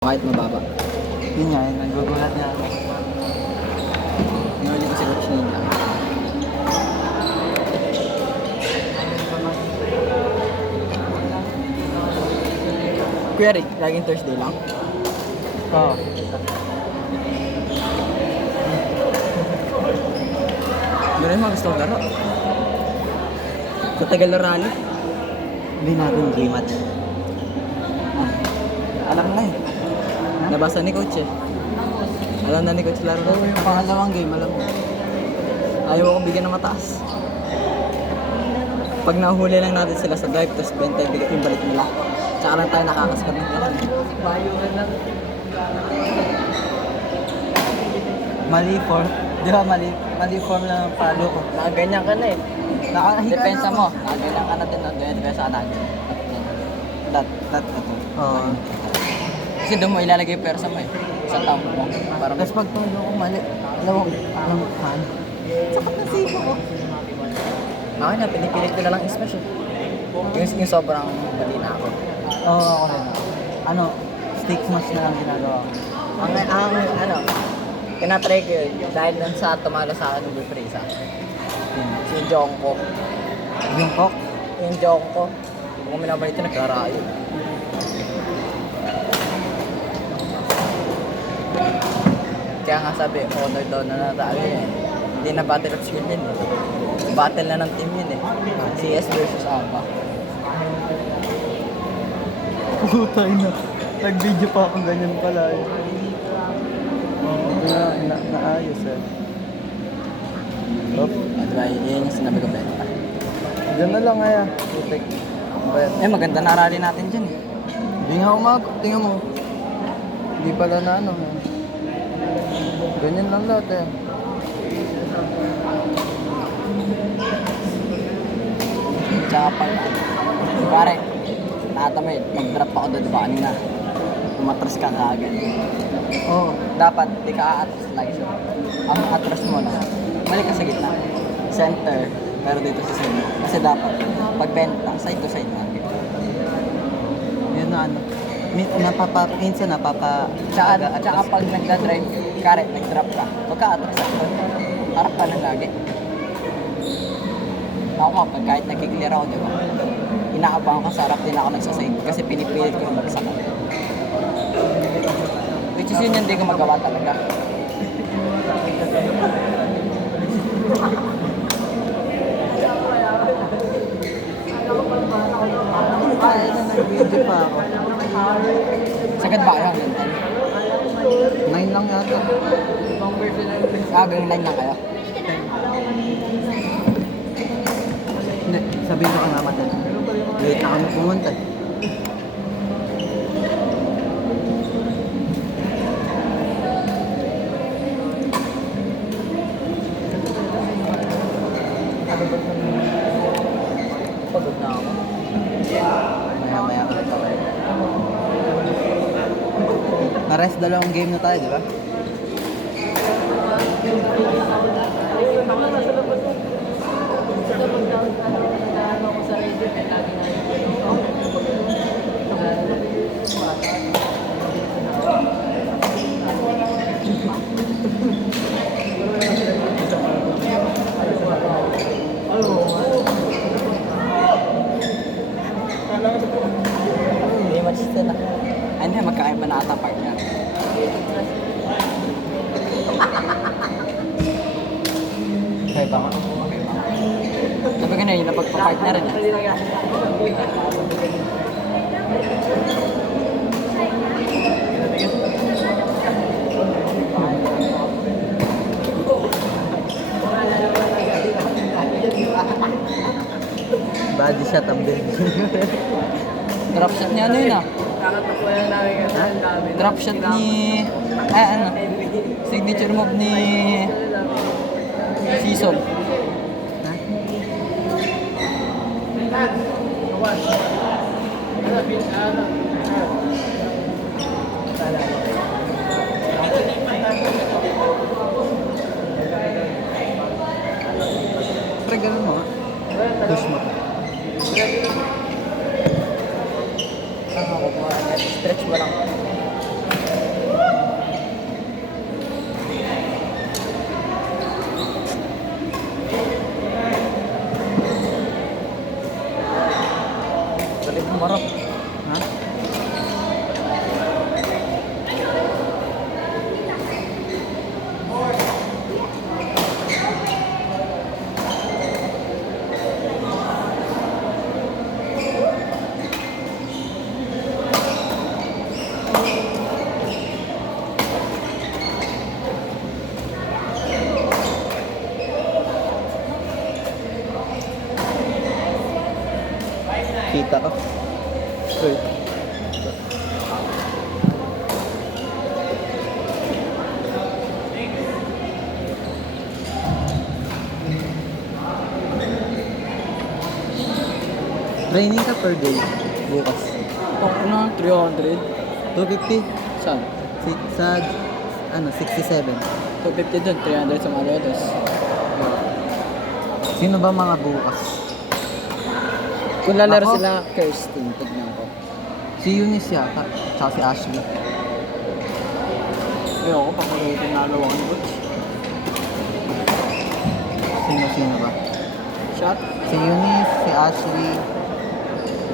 Kahit mababa. Yun nga, nagugulat niya ako. Nahuli ko si Coach Ninja. Kuya Rick, laging Thursday lang. Oo. Yun yung mga gusto kong laro. Sa tagal na rally. Hindi natin game match. Alam na eh. Nabasa ni Coach eh. Alam na ni Coach laro. Oo, yung pangalawang game, alam mo. Ayaw ako bigyan ng mataas. Pag nahuli lang natin sila sa drive, tapos 20 yung balik nila. Tsaka lang tayo nakakaskat ng ganun. Mali form. Di ba mali form lang ang palo ko. Nakaganyan ka na eh. Nakahiga Depensa na mo. ako. Nakaganyan ka na din. Depensa ka na. Dat ito. Oo. Kasi doon mo ilalagay yung persa mo eh. Sa tao mo. Para Tapos pag tulo ko mali, alam mo, paano? Sakit na sipo ko. ako na, pinipilit ko na lang i-smash eh. Yung sobrang mali na ako. Oo, ako rin. Ano, stick smash na lang ginagawa ko. Tinatry ko yun. Dahil dun sa tumalo sa akin ng Bupresa. Si Jongko. Yung cock, Yung Jongko. Kung minabalik ko, nagkarayo. Kaya nga sabi, honor daw na natalo yun. Hindi na battle of skill yun eh. Battle na ng team yun eh. CS versus APA. putay na. Nag-video pa ako ganyan pala. Naayos eh. Op, Diba, yun yung sinabi ko benta. dyan na lang kaya. Putik. Eh, maganda na rally natin dyan eh. Hindi nga umabot, tingnan mo. Hindi pala na ano. Ganyan lang lahat eh. Tsaka pag, pare, nakatamay, mag-drop ako doon, diba kanina? Tumatras ka kaagad. Oo. Dapat, di ka a-atras lagi siya. Ang atras mo na, mali ka sa gitna. Center, pero dito sa side. Kasi dapat, pagbenta, side to side na. Yun na ano. Minsan Tsaka pag nagda-drive, kare, nag-drop ka. Huwag ka atras ako. Harap ka lang lagi. Ako nga, pag kahit nag-clear ako, di ba? Inaabangan ko sa harap, din ako nagsaside. Kasi pinipilit ko yung bagsak ako. Which is yun yung hindi ko magawa talaga. Ay, nag-video pa ako. Sagad ba kayo hanggang 9 lang yata. 10? Hanggang 9 lang kayo? Hindi, sabihin ko ka naman din. Late na kami pumunta. Pagod na ako. Maya-maya ka pa. Na-rest dalawang game na tayo, di ba? Hindi much still na. Ay, hindi, magkakaiba na ata partner. Okay ba? Sabi ko na yun, napagpa-partner rin eh. Body shot ang build. Drop shot niya ano yun ah? Drop shot ni... ano? Signature move ni... Season. Pre, ganun mo. Push mo. Stretch mo lang. Nakita ko. Wait. Training ka per day bukas. Kung ano, 300. 250 Saan? sa 67. 250 dun, 300 sa Malolos. Sino ba mga bukas? Kung lalaro Ako? sila, Kirsten, tignan ko. Si Eunice yata, tsaka si Ashley. Ayoko, paparutin na alawa ng coach. Sino ba? Shot, Si Eunice, si Ashley,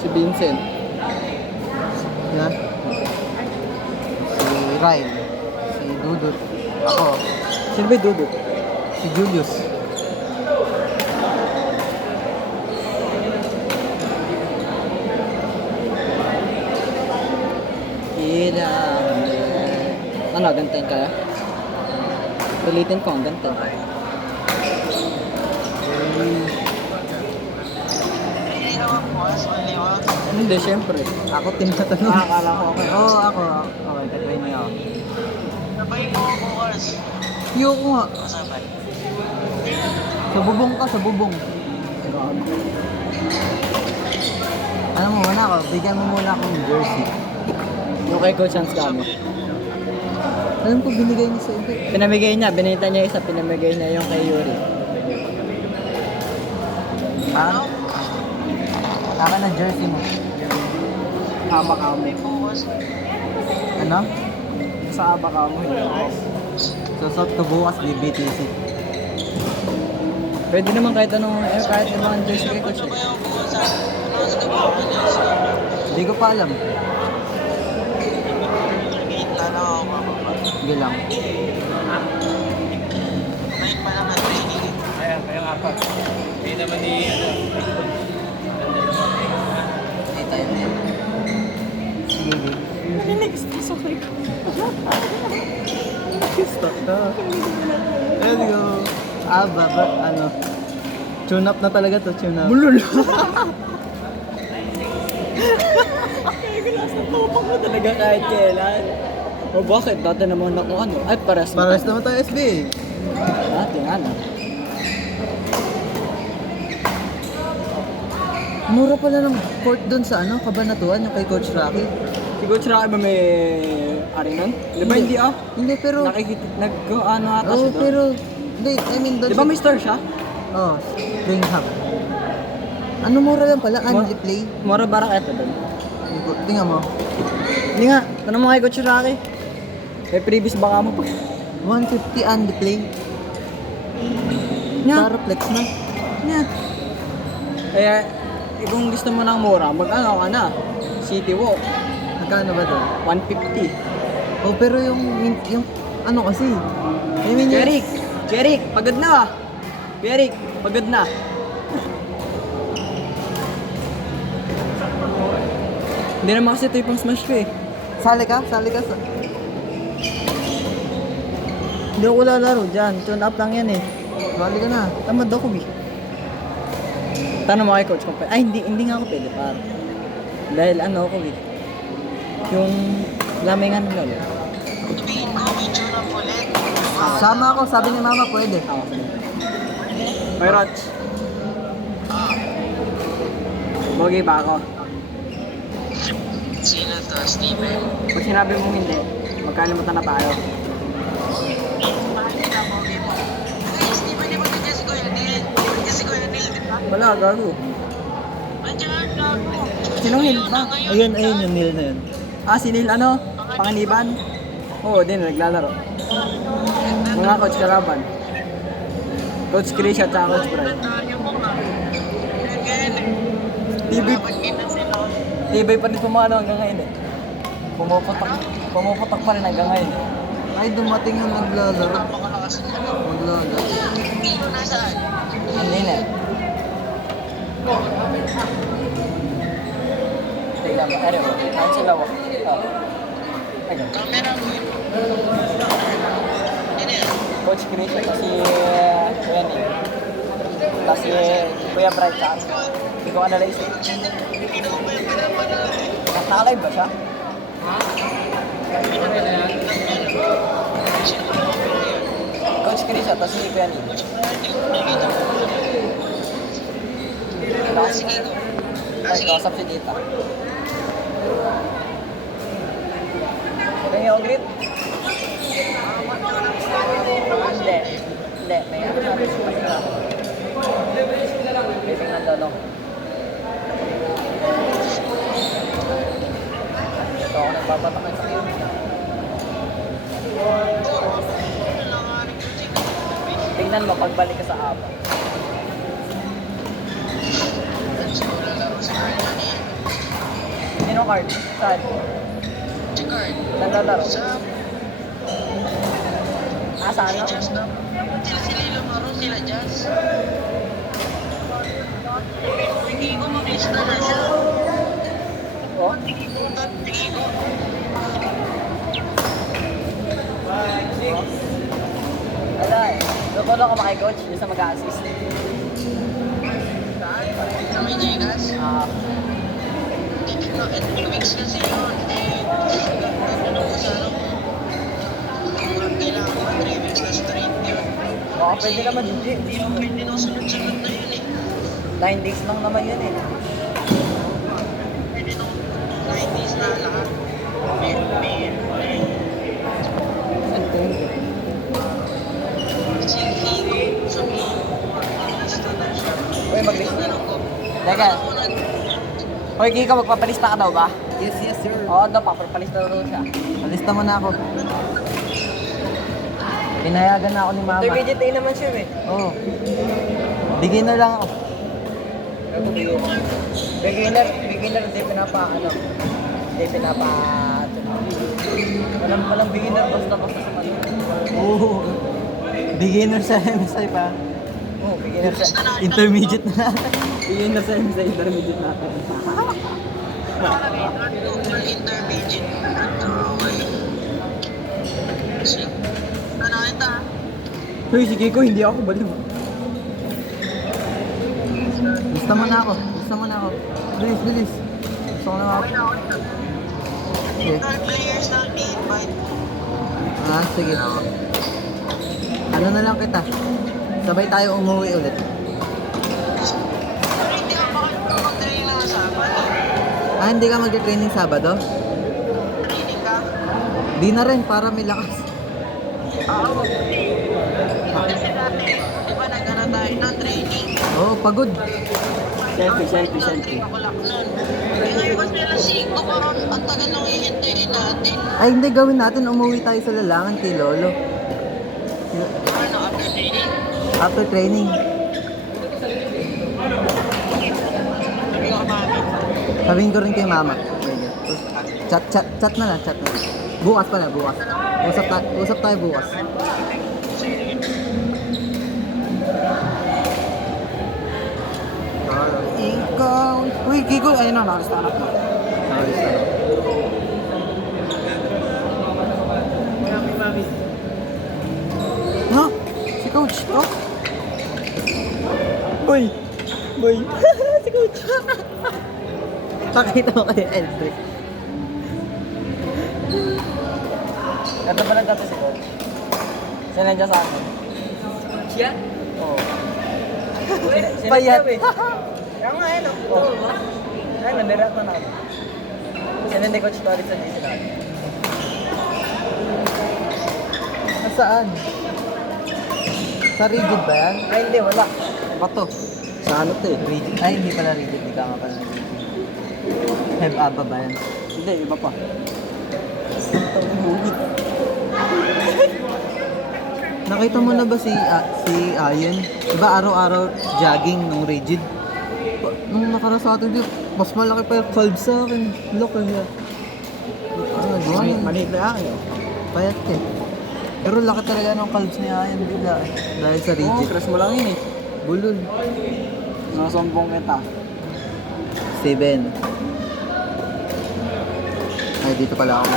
si Vincent. na? Si Ryle, si Dudut, ako, Sino ba yung Dudut? si Julius. Ano, gantan kaya? Ulitin ko ang gantan. Hindi, syempre. Ako tinatanong. Akala ko okay. Oo, ako. Okay, katry niyo ako. Sabay mo ako bukas. Yoko nga. Sabay. Sa bubong ka, sa bubong. Ano mo muna ako, bigyan mo muna akong jersey. Yung kay Coach Hans kami. Alam ko, binigay niya sa iba. Pinamigay niya, binita niya isa, pinamigay niya yung kay Yuri. Ha? Saka na jersey mo. Aba ka mo. Bukas. Ano? Sa aba ka mo. Susot ko bukas, BTC. Pwede naman kahit anong, kahit anong jersey kay Coach. Sabay ako bukas. Ano sa gabi? Hindi ko pa alam. Gate na lang ako bababa. Hindi lang. Night pa naman training. Ayan, kayong apat. Hindi naman ni, Hindi tayo na yun. Sige, sige. Next, sorry. Stop na. Let's go. Ano? Tune up na talaga to, tune up. Bulol. Tupang mo talaga kahit kailan. O bakit? Dati naman ako ano? Ay, paras Paras naman tayo SB. Dati nga na. Mura pala ng court dun sa ano, Kabanatuan, yung kay Coach Rocky. Si Coach Rocky ba may ari nun? Di ba hindi ah? Hindi, pero... Nakikita, ano ata Oo, siya doon? pero... Hindi, I mean doon... Di ba may star siya? Oo, Springham. Ano mura lang pala? Anli play? Mora barak eto doon. Tingnan mo. Hindi nga, tanong mo kay Coach Rocky. May previous baka mo pa. 150 Anli play. Nya. Para flex na. Nya. Kaya, kung gusto mo ng mura, mag-ano ka na. City Walk, Magkano ba doon? 150. Oh, pero yung ano kasi? I mean, yung- Jeric, pagod na ah. Jeric, pagod na. Hindi naman kasi ito yung pang smash ko eh. Sali ka? Sali ka sa... Hindi ako lalaro dyan. Tune up lang yan eh. Sali ka na. Tamad ako eh. Tanong mo kay coach kung pwede. Ay, hindi nga ako pwede par. Dahil ano ako eh. Yung lamingan ng lolo. Sabihin ko, may tune up ulit. Sama ako, sabi ni Mama pwede. Ako sa May Roch. Bogi ba ako? Sino to? Steven? Pag sinabi mong hindi, magkalimutan na tayo. Bakit ka mo? Hey, Steven, di ba nandiyan si Kuya Neil? Nandiyan si Kuya Neil, di ba? Wala, gago. Nandiyan, gago. Sinong Neil ba? Ayun, yung nil na yun. Ah, si Neil ano? Panganiban? Oo, din, naglalaro. Mga coach kalaban. Coach Chris at saka Coach Brad. Tayo mo nga. Again, TV, dapat kita sila. TV pa rin pumano hanggang ngayon eh. Pumuputak pa rin hanggang ngayon eh. Ay, dumating yung naglalaro. Napakalakas nila. Maglalaro. Iyo nasaan? Hindi na eh. Tignan mo, ano? Ano sila mo? Ayun. Camera mo yun. Yan yan. Coach Chris at si Kuya Nick. Tapos si Kuya Bright tsaka. Hindi ko analyze eh. Hindi ako pa yung pinapanood. Nakalive ba siya? Coach Chris siya, tapos si Kuya Nino. Sige ko. Ay, kausap si Tita. May yung grip? Hindi. Hindi, may ano sabi sa kanila. Briefing ng lolo. Ito ako nagpapatakay sa iyo. Tingnan mo, pagbalik ka sa aba. Sino card? Saan? Saan lalaro? Ah, sa ano? Sila lumaro sila Jazz. Sige ko, mag-lista na siya. Oh? Sige ko. Wala eh. Lupolo ko makikoach yung sa mag-a-assist. Sa may Jegas. Ah, 2 weeks kasi yun. Ano ko sa ano ko. Kailangan ko 3 weeks na straight yun. baka pwede naman hindi. Hindi mo pwede na sunod-sunod na yun eh. 9 days lang naman yun eh. Pwede na 9 days na lahat. May Uy, mag-lista. Teka. Hoy, Kiko, magpapalista ka daw ba? Yes, yes, sir. Oo, daw, papapalista daw siya. Palista mo na ako. Pinayagan na ako ni Mama. Intermediate A naman siya eh. Oo. Beginner lang ako. Beginner, hindi walang beginner, basta sa kanila. Oo. Beginner sa MSI pa. Oo, beginner siya. Intermediate na. Beginner sa MSI, intermediate natin. intermediate. Ano ito? Hoy, si Kiko, hindi ako baliw. Lista mo na ako. Bilis, bilis. Gusto ko na ako. Sige. Single players lang ni-invite. Ah, sige. Ano na lang kita. Sabay tayo umuwi ulit. Pero hindi ka mag-training na kasama. Ah, hindi ka mag-training Sabado? Training ka? Di na rin, para may lakas. Oo. Kasi dati, di ba nagana tayo ng training? Oo, pagod. Selfie. Ako lang nun. Eh ngayon kasi alas 5 parang ang tagal nang hihintayin natin. Ay, hindi, gawin natin. Umuwi tayo sa lalangan kay Lolo. Ano, after training? After training. Sabi ko mami. Sabihin ko rin kay Mama. Chat na lang. Bukas pala. Usap tayo bukas. Ikaw. Uy, Kiko. Ayun na, nakalista na. Ha? Si Coach to? Boy. Si Coach. Pakita mo kay Eldrick. Ganda pa lang dati si Coach. Sinadya sa akin. Siya? Oo. Payat. Kaya nga eh, no? Oo. Ay, nandirata na ako. Sinadya Coach Torit sa DC natin. Saan? Sa rigid ba yan? Ay, hindi, wala. Pato. Sa ano to eh? Rigid. Ay, hindi pala rigid. Hindi ka nga pala rigid. Have aba ba yan? Hindi, iba pa. Nakita mo na ba si Ayen? Diba araw-araw jogging nung rigid? Nung nakara sa atin, mas malaki pa yung calves sa akin. Look at that. Maliit na akin. Payat eh. Pero laki talaga ng calves ni Ayen bigla eh. Dahil sa Oo, rigid. crush mo lang yun eh. Bulol. Nakasombong kita. 7. Ay, dito pala ako.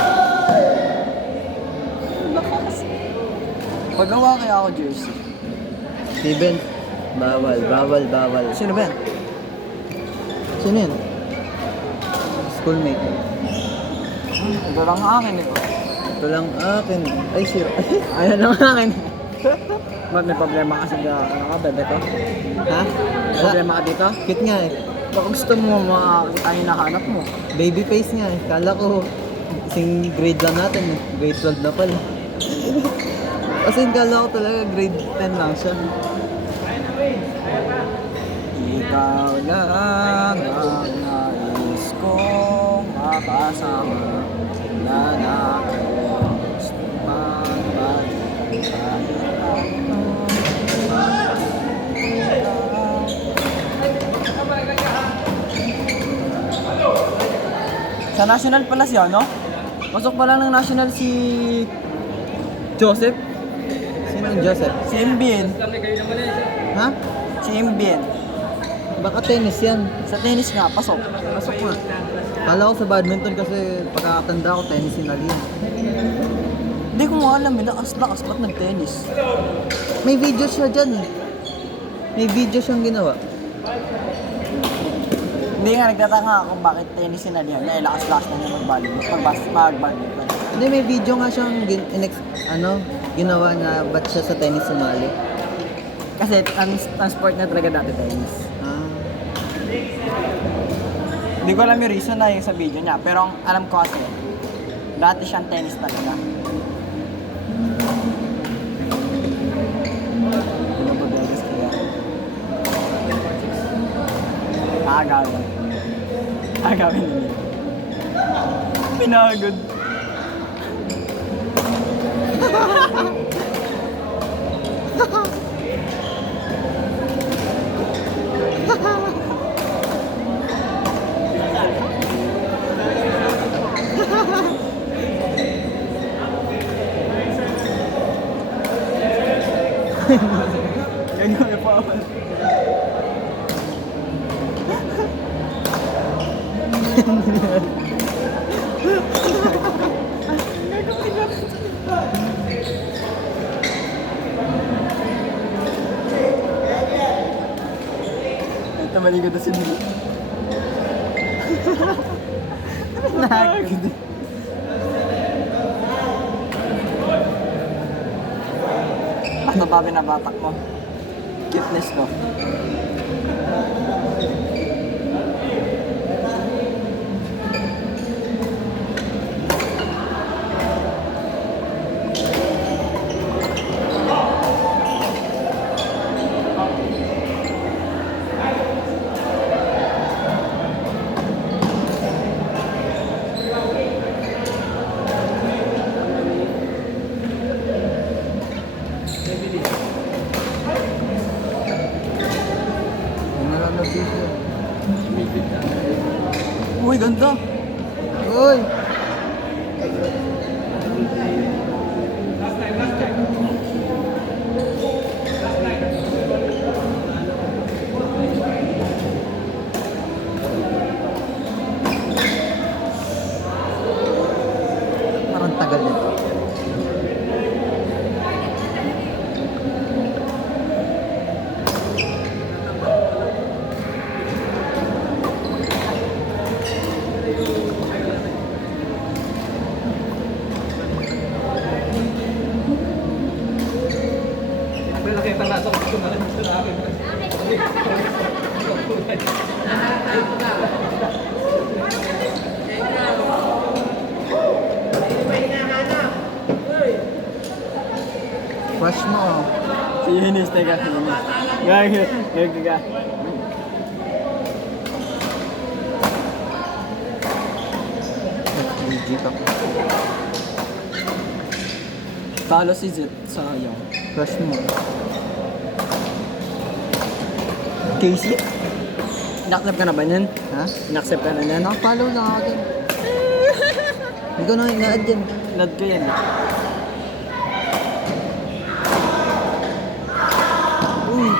Pagawa kaya ako jersey. 7. Bawal. Sino ba yan? Sino yan? schoolmate. Ito lang ang akin eh. Ito lang akin. Ay, sir. Ayan lang ang akin. Ba't may problema kasi ano ka, bebe ko? Ha? May Wala. problema ka dito? Cute nga eh. Baka gusto mo makakita yung nahanap mo. Baby face nga eh. Kala ko, kasing grade lang natin eh. Grade 12 na pala. Kasi kala ko talaga grade 10 lang siya. Ikaw lang ang nais kong makasama na nakalimutan magbalik kahit sa national pala siya, no? Pasok pala ng national si Joseph. Sino yung Joseph? Si Mbien. Ha? Si Mbien. Baka tennis yan. Sa tennis nga, pasok. Pasok nga. Kala ko sa badminton kasi pagkakatanda ko tennis yung naging. Hindi ko nga alam, lakas-lakas ba't nag-tennis? May video siya dyan eh. May video siyang ginawa. Hindi nga, nagtataka ako bakit tennis sinalihan niya, lakas-lakas na niya mag-badminton. Hindi, may video nga siyang ginawa na ba't siya sa tennis sumali. Kasi ang sport na talaga dati tennis. Ah. Hindi ko alam yung reason na yung sa video niya, pero ang alam ko kasi, dati siyang tennis talaga. Pinababegas kaya. Agawin. Agawin nila. Pinagod. Ganyan pa ako. Ito maligo na si Nilo. Nakagod. Ano ba binabatak mo? Cuteness ko. Uy, ganda! Uy! Parang tagal nito. Crush mo oh. Si Eunice, teka. Gagi. Legit ako. Follow si Zit sa yung. Crush mo. Casey? Inaccept ka na ba niyan? Ha? Inaccept ka na niyan? Naka-follow lang ako dyan. Hindi ko na ina-add yan. Nod ko yan. Uy!